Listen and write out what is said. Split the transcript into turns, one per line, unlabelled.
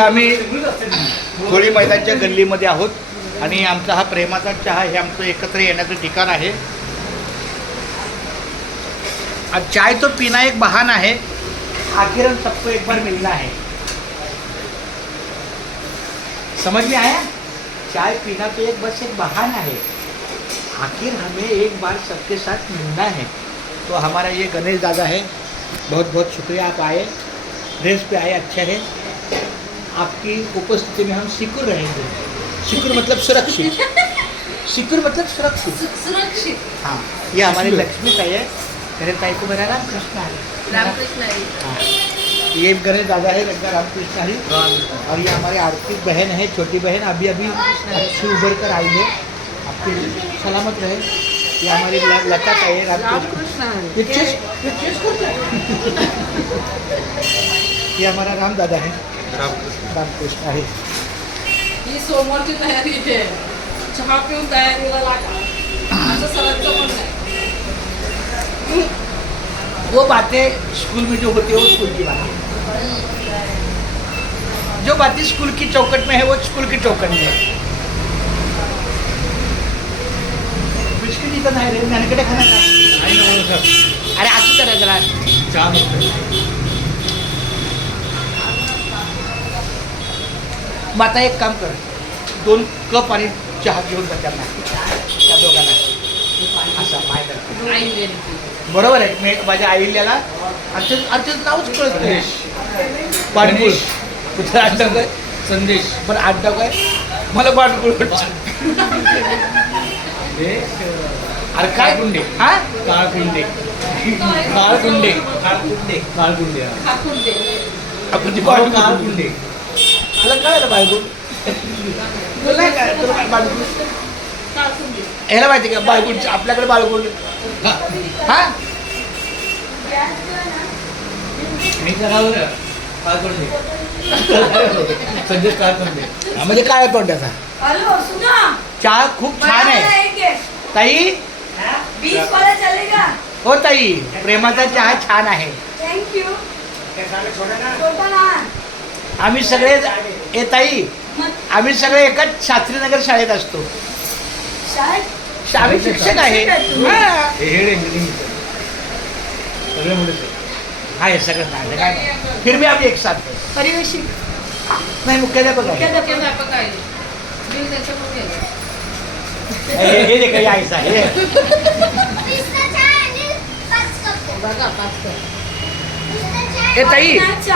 आता आम्ही होळी मैदानच्या गल्लीमध्ये आहोत आणि आमचा हा प्रेमाचा चहा हे आमचं एकत्र येण्याचं ठिकाण आहे. चाय तो पिना एक बहान आहे. आखिर सबको एक बार मिलना है. समझ में आया? चाय पीना तो एक बस एक बहाना है आखिर हमें एक बार सबके साथ मिलना है. तो हमारा ये गणेश दादा है. बहुत बहुत शुक्रिया आप आए. ड्रेस पे आए अच्छा है. आपकी उपस्थिति में हम सिकुर रहेंगे। सिकुर मतलब सुरक्षित। सिकुर मतलब सुरक्षित।
सुरक्षित।
हाँ ये हमारी लक्ष्मी ताई है। मेरे ताई को मेरा नाम कृष्णा है।
रामकृष्ण हरी.
हाँ ये गणेश दादा है लड़का रामकृष्ण हरी और ये हमारी आर्थिक बहन है छोटी बहन अभी अभी अच्छी उभर कर आई है। आपकी सलामत रहे। ये हमारी लता ताई है रामकृष्ण। है ये हमारा राम दादा है। रामकृष्ण. हरी
ही सोमवारची तयारी आहे. चहा पिऊन तयारीला लागा. असं सरांचं म्हणणं आहे.
वो बातें स्कूल में जो होती है वो स्कूल की बातें जो बातें स्कूल की चौकट में है वो स्कूल की चौकट में है. बिस्किट इथं नाही रे नानकडे खाणार? अरे असं करा जरा मग आता एक काम कर. दोन कप आणि चहा घेऊन जा त्यांना. त्या दोघांना. असा माय. बरोबर आहे. मी माझ्या आईल्याला अर्चन अर्चन नावच कळत नाही. पाणबुळ कुठं आडनाव काय?
संदेश.
पण आडनाव काय? मला पाणबुळ अरे काय
काळकुंडे.
हा?
काळकुंडे
काळकुंडे
काळकुंडे काळकुंडे
दे
आपण
काळकुंडे
कळलं तुला नाही काय तुला
दे
ह्याला माहिती का बाळगुळ आपल्याकडे बाळगुळ हा. हा, म्हणजे काय तोंडाचा?
हेलो सुना
चहा खूप छान आहे. ताई?
बीस वाला चलेगा
हो ताई. प्रेमाचा चहा छान आहे.
थैंक यू छोटा ना.
आम्ही सगळे ए ताई
मत
आम्ही सगळे एकाच शास्त्रीनगर शाळेत असतो. आम्ही शिक्षक आहे.
आहे.
आहे सगळं नाही काय फिर भी आम्ही एक साथ हैं. नाही मुख्याध्यापक आहे.
आहे. मी.
हे हे देखा हे आईचा हे.
बघा पाच कर.
ए ताई.